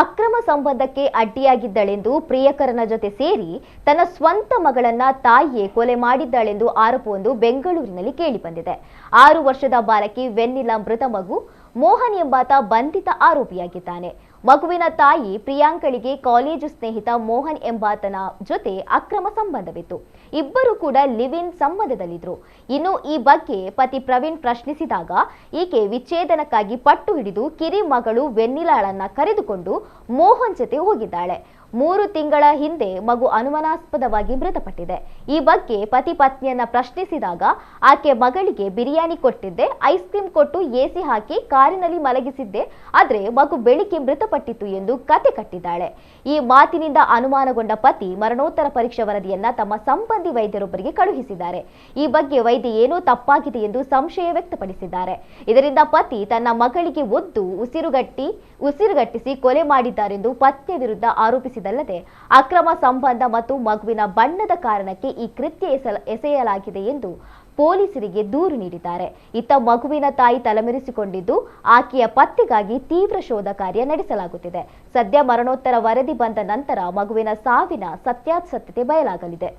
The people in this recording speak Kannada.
ಅಕ್ರಮ ಸಂಬಂಧಕ್ಕೆ ಅಡ್ಡಿಯಾಗಿದ್ದಳೆಂದು ಪ್ರಿಯಕರನ ಜೊತೆ ಸೇರಿ ತನ್ನ ಸ್ವಂತ ಮಗಳನ್ನ ತಾಯಿಯೇ ಕೊಲೆ ಮಾಡಿದ್ದಾಳೆಂದು ಆರೋಪವೊಂದು ಬೆಂಗಳೂರಿನಲ್ಲಿ ಕೇಳಿಬಂದಿದೆ. 6 ವರ್ಷದ ಬಾಲಕಿ ವೆನ್ನಿಲಾ ಮೃತ ಮಗು ಮೋಹನ್ ಎಂಬಾತ ಬಂಧಿತ ಆರೋಪಿಯಾಗಿದ್ದಾನೆ. ಮಗುವಿನ ತಾಯಿ ಪ್ರಿಯಾಂಕಳಿಗೆ ಕಾಲೇಜು ಸ್ನೇಹಿತ ಮೋಹನ್ ಎಂಬಾತನ ಜೊತೆ ಅಕ್ರಮ ಸಂಬಂಧವಿತ್ತು. ಇಬ್ಬರು ಕೂಡ ಲಿವ್ ಇನ್ ಸಂಬಂಧದಲ್ಲಿದ್ರು. ಇನ್ನು ಈ ಬಗ್ಗೆ ಪತಿ ಪ್ರವೀಣ್ ಪ್ರಶ್ನಿಸಿದಾಗ ಈಕೆ ವಿಚ್ಛೇದನಕ್ಕಾಗಿ ಪಟ್ಟು ಹಿಡಿದು ಕಿರಿ ಮಗಳು ವೆನ್ನಿಲಾಳನ್ನ ಕರೆದುಕೊಂಡು ಮೋಹನ್ ಜೊತೆ ಹೋಗಿದ್ದಾಳೆ. 3 ತಿಂಗಳ ಹಿಂದೆ ಮಗು ಅನುಮಾನಾಸ್ಪದವಾಗಿ ಮೃತಪಟ್ಟಿದೆ. ಈ ಬಗ್ಗೆ ಪತಿ ಪತ್ನಿಯನ್ನ ಪ್ರಶ್ನಿಸಿದಾಗ ಆಕೆ ಮಗಳಿಗೆ ಬಿರಿಯಾನಿ ಕೊಟ್ಟಿದ್ದೆ, ಐಸ್ ಕ್ರೀಮ್ ಕೊಟ್ಟು ಎಸಿ ಹಾಕಿ ಕಾರಿನಲ್ಲಿ ಮಲಗಿಸಿದ್ದೆ, ಆದ್ರೆ ಮಗು ಬೆಳಿಗ್ಗೆ ಮೃತಪಟ್ಟಿತ್ತು ಎಂದು ಕತೆ ಕಟ್ಟಿದ್ದಾಳೆ. ಈ ಮಾತಿನಿಂದ ಅನುಮಾನಗೊಂಡ ಪತಿ ಮರಣೋತ್ತರ ಪರೀಕ್ಷಾ ವರದಿಯನ್ನ ತಮ್ಮ ಸಂಬಂಧಿ ವೈದ್ಯರೊಬ್ಬರಿಗೆ ಕಳುಹಿಸಿದ್ದಾರೆ. ಈ ಬಗ್ಗೆ ವೈದ್ಯ ಏನೋ ತಪ್ಪಾಗಿದೆ ಎಂದು ಸಂಶಯ ವ್ಯಕ್ತಪಡಿಸಿದ್ದಾರೆ. ಇದರಿಂದ ಪತಿ ತನ್ನ ಮಗಳಿಗೆ ಒದ್ದು ಉಸಿರುಗಟ್ಟಿಸಿ ಕೊಲೆ ಮಾಡಿದ್ದಾರೆಂದು ಪತ್ನಿಯ ವಿರುದ್ಧ ಆರೋಪಿಸಿದಲ್ಲದೆ ಅಕ್ರಮ ಸಂಬಂಧ ಮತ್ತು ಮಗುವಿನ ಬಣ್ಣದ ಕಾರಣಕ್ಕೆ ಈ ಕೃತ್ಯ ಎಸೆಯಲಾಗಿದೆ ಎಂದು ಪೊಲೀಸರಿಗೆ ದೂರು ನೀಡಿದ್ದಾರೆ. ಇತ್ತ ಮಗುವಿನ ತಾಯಿ ತಲೆಮರೆಸಿಕೊಂಡಿದ್ದು ಆಕೆಯ ಪತ್ತೆಗಾಗಿ ತೀವ್ರ ಶೋಧ ಕಾರ್ಯ ನಡೆಸಲಾಗುತ್ತಿದೆ. ಸದ್ಯ ಮರಣೋತ್ತರ ವರದಿ ಬಂದ ನಂತರ ಮಗುವಿನ ಸಾವಿನ ಸತ್ಯಾಸತ್ಯತೆ ಬಯಲಾಗಲಿದೆ.